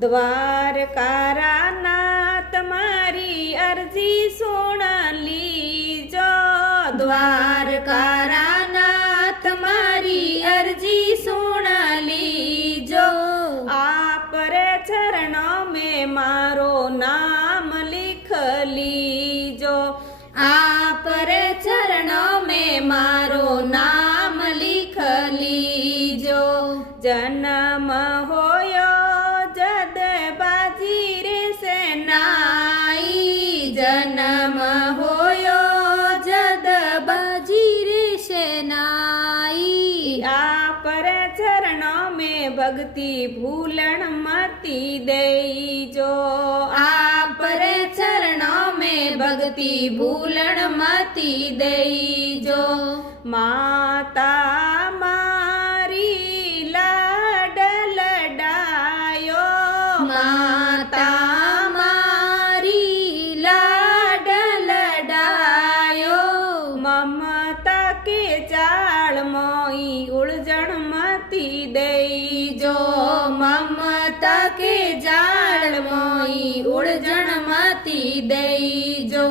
દ્વારકારા નાથ મારી અરજી સુણ લીજો, દ્વારકારા નાથ મારી અરજી સુણ લીજો। आप रे चरणों में मारो नाम लिख लीजो, आप रे चरणों में मारो नाम लिख लीजो। जन्म होयो जद बाजी रे सेनाई, जन्म होयो जद बाजी रे सेनाई। आप रे चरणों में भक्ति भूलन मती देजो, आप रे चरणों में भक्ति भूलन मती देजो। माता मारी लाड लडायो, माता मारी लाड लडायो। ममता के जाल मोई उलझन मती देजो, ममता के जाल मोई उलझन मती देजो।